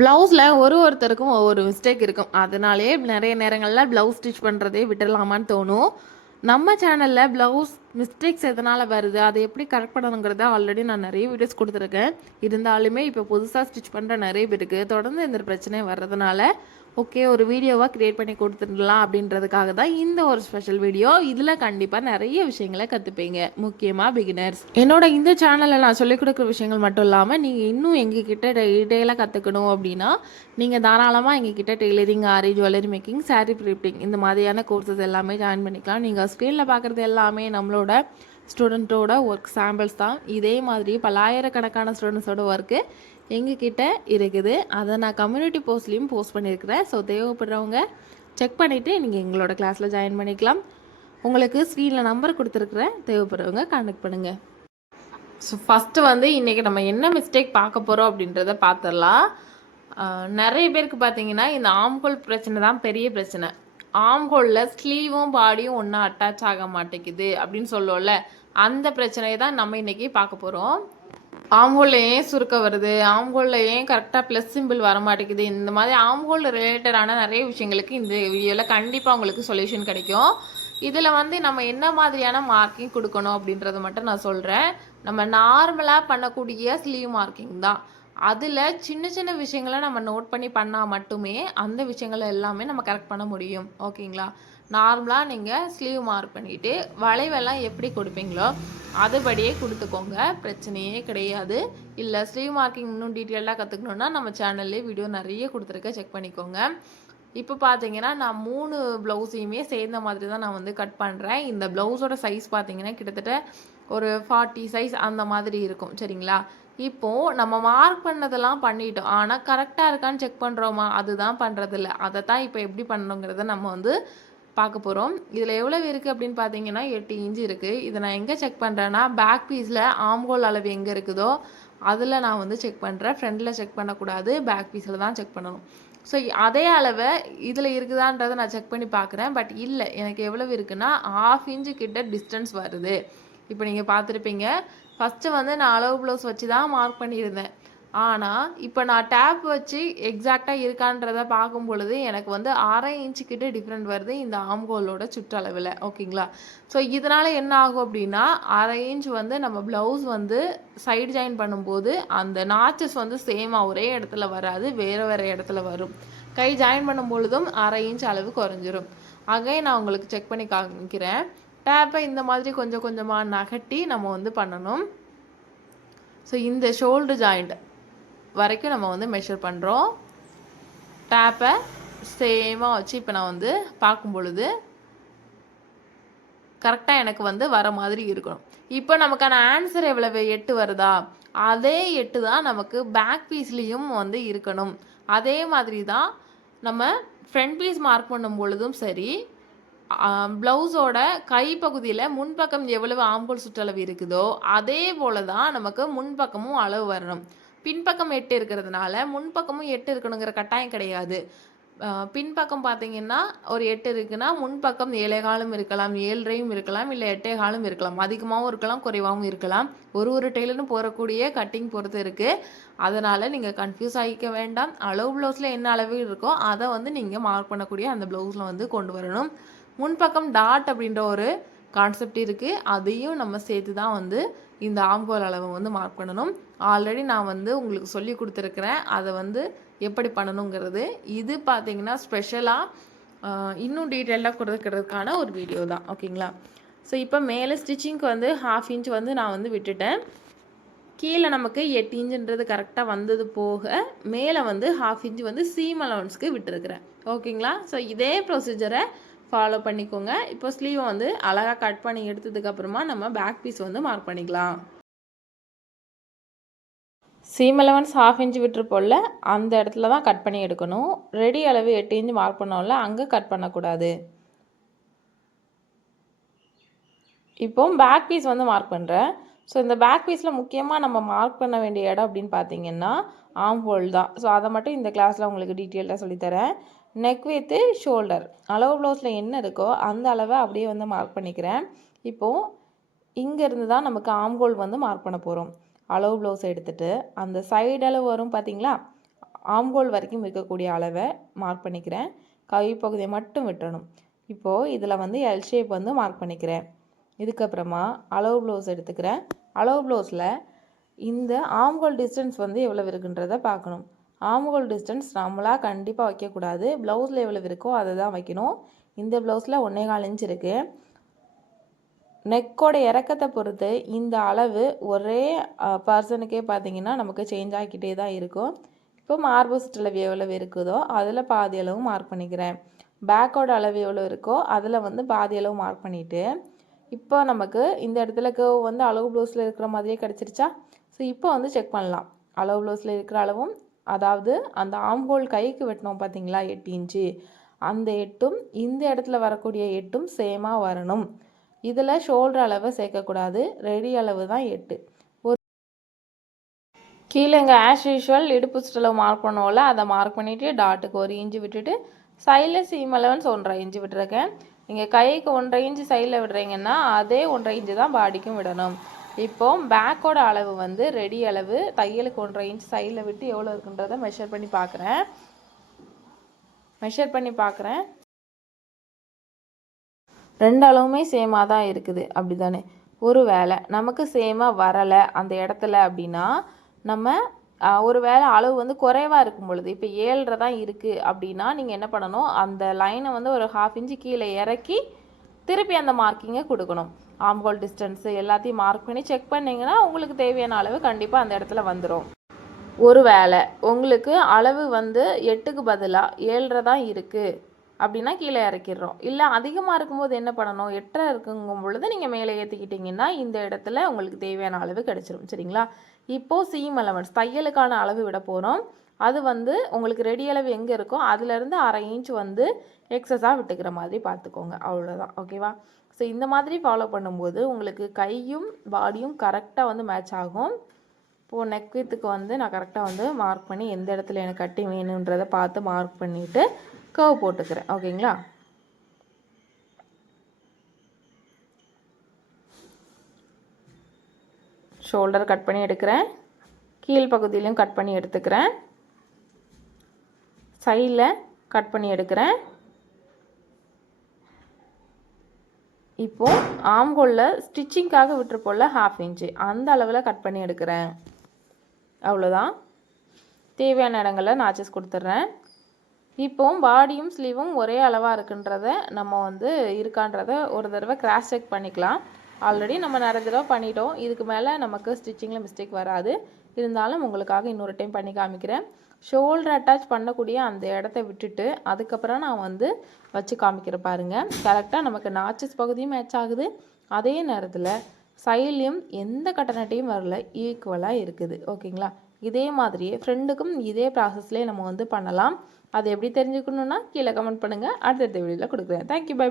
ப்ளவுஸில் ஒருத்தருக்கும் ஒவ்வொரு மிஸ்டேக் இருக்கும். அதனாலேயே நிறைய நேரங்களில் ப்ளவுஸ் ஸ்டிச் பண்ணுறதே விட்டுடலாமான்னு தோணும். நம்ம சேனலில் ப்ளவுஸ் மிஸ்டேக்ஸ் எதனால் வருது, அதை எப்படி கரெக்ட் பண்ணணுங்கிறத ஆல்ரெடி நான் நிறைய வீடியோஸ் கொடுத்துருக்கேன். இருந்தாலுமே இப்போ புதுசாக ஸ்டிச் பண்ணுற நிறைய பேருக்கு தொடர்ந்து இந்த பிரச்சனை வர்றதுனால ஓகே ஒரு வீடியோவாக க்ரியேட் பண்ணி கொடுத்துடலாம் அப்படின்றதுக்காக தான் இந்த ஒரு ஸ்பெஷல் வீடியோ. இதில் கண்டிப்பாக நிறைய விஷயங்களை கற்றுப்பீங்க, முக்கியமாக பிகினர்ஸ். என்னோட இந்த சேனலில் நான் சொல்லிக் கொடுக்குற விஷயங்கள் மட்டும் இல்லாமல் நீங்கள் இன்னும் எங்ககிட்ட டீட்டெயிலாக கற்றுக்கணும் அப்படின்னா நீங்கள் தாராளமாக எங்ககிட்ட டெய்லரிங், ஆரி, ஜுவல்லரி மேக்கிங், சாரீ ப்ரிண்டிங் இந்த மாதிரியான கோர்சஸ் எல்லாமே ஜாயின் பண்ணிக்கலாம். நீங்கள் ஸ்க்ரீனில் பார்க்குறது எல்லாமே நம்மளோட ஸ்டூடெண்ட்டோட ஒர்க் சாம்பிள்ஸ் தான். இதே மாதிரி பல்லாயிரக்கணக்கான ஸ்டூடெண்ட்ஸோட ஒர்க்கு எங்ககிட்ட இருக்குது. அதை நான் கம்யூனிட்டி போஸ்ட்லேயும் போஸ்ட் பண்ணியிருக்கிறேன். ஸோ தேவைப்படுறவங்க செக் பண்ணிவிட்டு நீங்கள் எங்களோட கிளாஸில் ஜாயின் பண்ணிக்கலாம். உங்களுக்கு ஸ்க்ரீனில் நம்பர் கொடுத்துருக்குறேன், தேவைப்படுறவங்க கான்டெக்ட் பண்ணுங்கள். ஸோ ஃபஸ்ட்டு இன்றைக்கி நம்ம என்ன மிஸ்டேக் பார்க்க போகிறோம் அப்படின்றத பார்த்துடலாம். நிறைய பேருக்கு பார்த்தீங்கன்னா இந்த ஆம்ஹோல் பிரச்சனை தான் பெரிய பிரச்சனை. ஆம்ஹோலில் ஸ்லீவும் பாடியும் ஒன்றா அட்டாச் ஆக மாட்டேங்குது அப்படின்னு சொல்லுவோம்ல, அந்த பிரச்சனையை தான் நம்ம இன்றைக்கி பார்க்க போகிறோம். ஆம்ஹோலில் ஏன் சுருக்க வருது, ஆம்ஹோலில் ஏன் கரெக்டாக ப்ளஸ் சிம்பிள் வர மாட்டேங்குது, இந்த மாதிரி ஆம்ஹோல் ரிலேட்டடான நிறைய விஷயங்களுக்கு இந்த வீடியோவில் கண்டிப்பாக உங்களுக்கு சொல்யூஷன் கிடைக்கும். இதில் நம்ம என்ன மாதிரியான மார்க்கிங் கொடுக்கணும் அப்படின்றத மட்டும் நான் சொல்கிறேன். நம்ம நார்மலாக பண்ணக்கூடிய ஸ்லீவ் மார்க்கிங் தான். அதில் சின்ன சின்ன விஷயங்களை நம்ம நோட் பண்ணி பண்ணால் மட்டுமே அந்த விஷயங்களை எல்லாமே நம்ம கரெக்ட் பண்ண முடியும். ஓகேங்களா? நார்மலாக நீங்கள் ஸ்லீவ் மார்க் பண்ணிவிட்டு வளைவெல்லாம் எப்படி கொடுப்பீங்களோ அதுபடியே கொடுத்துக்கோங்க, பிரச்சனையே கிடையாது. இல்லை ஸ்லீவ் மார்க்கிங் இன்னும் டீட்டெயிலாக கற்றுக்கணுன்னா நம்ம சேனல்லே வீடியோ நிறைய கொடுத்துருக்கேன், செக் பண்ணிக்கோங்க. இப்போ பார்த்தீங்கன்னா நான் 3 ப்ளவுஸையுமே சேர்ந்த மாதிரி தான் நான் கட் பண்ணுறேன். இந்த ப்ளவுஸோட சைஸ் பார்த்தீங்கன்னா கிட்டத்தட்ட ஒரு 40 சைஸ் அந்த மாதிரி இருக்கும். சரிங்களா? இப்போது நம்ம மார்க் பண்ணதெல்லாம் பண்ணிட்டோம், ஆனால் கரெக்டாக இருக்கான்னு செக் பண்ணுறோமா, அதுதான் பண்ணுறதில்ல. அதை தான் இப்போ எப்படி பண்ணணுங்கிறத நம்ம பார்க்க போகிறோம். இதில் எவ்வளோ இருக்குது அப்படின்னு பார்த்தீங்கன்னா 8 இன்ச்சு இருக்குது. இதை நான் எங்கே செக் பண்ணுறேன்னா பேக் பீஸில் ஆம்ஹோல் அளவு எங்கே இருக்குதோ அதில் நான் செக் பண்ணுறேன். ஃப்ரண்டில் செக் பண்ணக்கூடாது, பேக் பீஸில் தான் செக் பண்ணணும். ஸோ அதே அளவை இதில் இருக்குதான்றதை நான் செக் பண்ணி பார்க்குறேன். பட் இல்லை, எனக்கு எவ்வளவு இருக்குன்னா 1/2 இன்ச்சு கிட்ட டிஸ்டன்ஸ் வருது. இப்போ நீங்கள் பார்த்துருப்பீங்க, ஃபஸ்ட்டு நான் அளவு ப்ளவுஸ் வச்சு தான் மார்க் பண்ணியிருந்தேன். ஆனால் இப்போ நான் டேப் வச்சு எக்ஸாக்டாக இருக்கான்றதை பார்க்கும் பொழுது எனக்கு 1/2 இன்ச்சு கிட்ட டிஃப்ரெண்ட் வருது இந்த ஆம்ஹோலோட சுற்றளவில். ஓகேங்களா? ஸோ இதனால் என்ன ஆகும் அப்படின்னா 1/2 இன்ச் நம்ம ப்ளவுஸ் சைடு ஜாயின் பண்ணும்போது அந்த நாச்சஸ் சேமாக ஒரே இடத்துல வராது, வேறு வேறு இடத்துல வரும். கை ஜாயின் பண்ணும் பொழுதும் 1/2 இன்ச் அளவு குறைஞ்சிரும். ஆகவே நான் உங்களுக்கு செக் பண்ணி காமிக்கிறேன். டேப்பை இந்த மாதிரி கொஞ்சம் கொஞ்சமாக நகட்டி நம்ம பண்ணணும். ஸோ இந்த ஷோல்டர் ஜாயிண்ட் வரைக்கும் நம்ம மெஷர் பண்ணுறோம். டேப்பை சேமாக வச்சு இப்போ நான் பார்க்கும் பொழுது கரெக்டாக எனக்கு வர மாதிரி இருக்கணும். இப்போ நமக்கான ஆன்சர் எவ்வளவு, 8 வருதா? அதே 8 தான் நமக்கு பேக் பீஸ்லேயும் இருக்கணும். அதே மாதிரி தான் நம்ம ஃப்ரண்ட் பீஸ் மார்க் பண்ணும் பொழுதும் சரி, ப்ளவுஸோட கைப்பகுதியில் முன்பக்கம் எவ்வளவு ஆம்ஹோல் சுற்றளவு இருக்குதோ அதே போல் தான் நமக்கு முன்பக்கமும் அளவு வரணும். பின்பக்கம் 8 இருக்கிறதுனால முன்பக்கமும் 8 இருக்கணுங்கிற கட்டாயம் கிடையாது. பின்பக்கம் பார்த்தீங்கன்னா ஒரு 8 இருக்குன்னா முன்பக்கம் 7.25 இருக்கலாம், 7.5 இருக்கலாம், இல்லை 8.25 இருக்கலாம். அதிகமாகவும் இருக்கலாம், குறைவாகவும் இருக்கலாம். ஒரு டெய்லரும் போடக்கூடிய கட்டிங் பொறுத்து இருக்குது. அதனால் நீங்கள் கன்ஃபியூஸ் ஆகிக்க வேண்டாம். அளவு ப்ளவுஸில் என்ன அளவு இருக்கோ அதை நீங்கள் மார்க் பண்ணக்கூடிய அந்த ப்ளவுஸில் கொண்டு வரணும். முன்பக்கம் டாட் அப்படின்ற ஒரு கான்செப்ட் இருக்குது, அதையும் நம்ம சேர்த்து தான் இந்த ஆம்ஹோல் அளவை மார்க் பண்ணணும். ஆல்ரெடி நான் உங்களுக்கு சொல்லி கொடுத்துருக்குறேன் அதை எப்படி பண்ணணுங்கிறது. இது பார்த்தீங்கன்னா ஸ்பெஷலாக இன்னும் டீட்டெயிலாக கொடுக்கறதுக்கான ஒரு வீடியோ தான். ஓகேங்களா? ஸோ இப்போ மேலே ஸ்டிச்சிங்க்கு 1/2 இன்ச் நான் விட்டுட்டேன். கீழே நமக்கு 8 இன்ச்சுன்றது கரெக்டாக வந்தது போக மேலே 1/2 இன்ச் சீம் அலவன்ஸ்க்கு விட்டுருக்குறேன். ஓகேங்களா? ஸோ இதே ப்ரொசீஜரை ஃபாலோ பண்ணிக்கோங்க. இப்போ ஸ்லீவை அழகாக கட் பண்ணி எடுத்ததுக்கப்புறமா நம்ம பேக் பீஸ் மார்க் பண்ணிக்கலாம். சீம் அலவன்ஸ் 1/2 இன்ச் விட்டுருப்போம்ல, அந்த இடத்துல தான் கட் பண்ணி எடுக்கணும். ரெடி அளவு 8 இன்ச் மார்க் பண்ணோம்ல, அங்கே கட் பண்ணக்கூடாது. இப்போ பேக் பீஸ் மார்க் பண்ணுறேன். ஸோ இந்த பேக் பீஸில் முக்கியமாக நம்ம மார்க் பண்ண வேண்டிய இடம் அப்படின்னு பார்த்தீங்கன்னா ஆம்ஹோல் தான். ஸோ அதை மட்டும் இந்த கிளாஸில் உங்களுக்கு டீட்டெயிலாக சொல்லித்தரேன். நெக் வித்து ஷோல்டர் அளவு ப்ளவுஸில் என்ன இருக்கோ அந்த அளவை அப்படியே மார்க் பண்ணிக்கிறேன். இப்போது இங்கேருந்து தான் நமக்கு ஆம்ஹோல் மார்க் பண்ண போகிறோம். அளவு ப்ளவுஸ் எடுத்துகிட்டு அந்த சைடு அளவு வரும் பார்த்தீங்களா, ஆம்கோல் வரைக்கும் இருக்கக்கூடிய அளவை மார்க் பண்ணிக்கிறேன். கை பகுதியை மட்டும் விட்டணும். இப்போது இதில் வந்து எல் ஷேப் வந்து மார்க் பண்ணிக்கிறேன். இதுக்கப்புறமா அளவு ப்ளவுஸ் எடுத்துக்கிறேன். அளவு ப்ளவுஸில் இந்த ஆம்கோல் டிஸ்டன்ஸ் வந்து எவ்வளோ இருக்குன்றதை பார்க்கணும். ஆம்கோல் டிஸ்டன்ஸ் நம்மளாக கண்டிப்பாக வைக்கக்கூடாது. ப்ளவுஸில் எவ்வளோ இருக்கோ அதை தான் வைக்கணும். இந்த ப்ளவுஸில் 1.25 இன்ச் இருக்குது. நெக்கோட இறக்கத்தை பொறுத்து இந்த அளவு ஒரே பர்சனுக்கே பார்த்திங்கன்னா நமக்கு சேஞ்ச் ஆகிக்கிட்டே தான் இருக்கும். இப்போ மார்பு சுற்றளவு எவ்வளவு இருக்குதோ அதில் பாதி அளவு மார்க் பண்ணிக்கிறேன். பேக்கோட அளவு எவ்வளோ இருக்கோ அதில் வந்து பாதி அளவு மார்க் பண்ணிவிட்டு இப்போ நமக்கு இந்த இடத்துல கேர்வ் வந்து அளவு ப்ளவுஸில் இருக்கிற மாதிரியே கிடச்சிருச்சா? ஸோ இப்போ வந்து செக் பண்ணலாம். அளவு ப்ளவுஸில் இருக்கிற அளவும், அதாவது அந்த ஆம்ஹோல் கைக்கு வெட்டினோம் பார்த்தீங்களா 8 இன்ச்சு, அந்த 8ம் இந்த இடத்துல வரக்கூடிய 8ம் சேமாக வரணும். இதில் ஷோல்டர் அளவை சேர்க்கக்கூடாது. ரெடி அளவு தான் 8. கீழே இங்கே ஆஸ் யூஷுவல் இடுப்பு சுற்றளவு மார்க் பண்ணுவோம்ல, அதை மார்க் பண்ணிவிட்டு டாட்டுக்கு 1 இன்ச்சு விட்டுட்டு சைடில் சீம் அலவன்ஸ் 1.5 இன்ச்சு விட்டுருக்கேன். நீங்கள் கைக்கு 1.5 இன்ச்சு சைடில் விடுறீங்கன்னா அதே 1.5 இன்ச்சு தான் பாடிக்கும் விடணும். இப்போ பேக்கோட அளவு வந்து ரெடி அளவு தையலுக்கு 1.5 இன்ச் சைடில் விட்டு எவ்வளோ இருக்குன்றதை மெஷர் பண்ணி பார்க்குறேன். ரெண்டு அளவுமே சேமாக தான் இருக்குது, அப்படி தானே? ஒரு வேளை நமக்கு சேமாக வரலை அந்த இடத்துல அப்படின்னா, நம்ம ஒரு வேளை அளவு வந்து குறைவாக இருக்கும் பொழுது, இப்போ 7.5 தான் இருக்குது அப்படின்னா நீங்கள் என்ன பண்ணணும், அந்த லைனை வந்து ஒரு 1/2 இன்ச்சு கீழே இறக்கி திருப்பி அந்த மார்க்கிங்கை கொடுக்கணும். ஆம்ஹோல் டிஸ்டன்ஸு எல்லாத்தையும் மார்க் பண்ணி செக் பண்ணிங்கன்னா உங்களுக்கு தேவையான அளவு கண்டிப்பாக அந்த இடத்துல வந்துடும். ஒரு வேளை உங்களுக்கு அளவு வந்து 8க்கு பதிலாக 7.5 தான் இருக்குது அப்படின்னா கீழே இறக்கிடுறோம். இல்லை அதிகமாக இருக்கும்போது என்ன பண்ணணும், 8.5 இருக்குங்கும் பொழுது நீங்கள் மேலே ஏற்றிக்கிட்டிங்கன்னா இந்த இடத்துல உங்களுக்கு தேவையான அளவு கிடச்சிரும். சரிங்களா? இப்போது சீம் அலவன்ஸ் தையலுக்கான அளவு விட போகிறோம். அது வந்து உங்களுக்கு ரெடி அளவு எங்கே இருக்கோ அதுலேருந்து 1/2 இன்ச் வந்து எக்ஸஸாக விட்டுக்கிற மாதிரி பார்த்துக்கோங்க. அவ்வளோதான். ஓகேவா? ஸோ இந்த மாதிரி ஃபாலோ பண்ணும்போது உங்களுக்கு கையும் பாடியும் கரெக்டாக வந்து மேட்ச் ஆகும். இப்போது நெக் வித்துக்கு வந்து நான் கரெக்டாக வந்து மார்க் பண்ணி எந்த இடத்துல எனக்கு கட்டிங் வேணுன்றதை பார்த்து மார்க் பண்ணிவிட்டு கர்வ் போட்டுக்கிறேன். ஓகேங்களா? ஷோல்டர் கட் பண்ணி எடுக்கிறேன். கீழ் பகுதியிலையும் கட் பண்ணி எடுத்துக்கிறேன். சைடில் கட் பண்ணி எடுக்கிறேன். இப்போது ஆம்ஹோலில் ஸ்டிச்சிங்காக விட்டுருப்போம்ல 1/2 இன்ச்சு, அந்த அளவில் கட் பண்ணி எடுக்கிறேன். அவ்வளோதான். தேவையான இடங்களில் நாச்சஸ் கொடுத்துட்றேன். இப்போது பாடியும் ஸ்லீவும் ஒரே அளவாக இருக்குன்றத நம்ம வந்து இருக்கான்றதை ஒரு தடவை கிராஸ் செக் பண்ணிக்கலாம். ஆல்ரெடி நம்ம நிறைய தடவை பண்ணிட்டோம். இதுக்கு மேலே நமக்கு ஸ்டிச்சிங்கில் மிஸ்டேக் வராது. இருந்தாலும் உங்களுக்காக இன்னொரு டைம் பண்ணி காமிக்கிறேன். ஷோல்டர் அட்டாச் பண்ணக்கூடிய அந்த இடத்த விட்டுட்டு அதுக்கப்புறம் நான் வந்து வச்சு காமிக்கிறேன் பாருங்கள். கரெக்டாக நமக்கு நாச்சஸ் பகுதியும் மேட்ச் ஆகுது. அதே நேரத்தில் சைட்லேயும் எந்த கட்டணட்டையும் வரல, ஈக்குவலாக இருக்குது. ஓகேங்களா? இதே மாதிரியே ஃப்ரெண்டுக்கும் இதே ப்ராசஸ்லேயே நம்ம வந்து பண்ணலாம். அது எப்படி தெரிஞ்சுக்கணுன்னா கீழே கமெண்ட் பண்ணுங்கள். அடுத்தடுத்த வீடியோவில் கொடுக்குறேன். தேங்க்யூ. பை.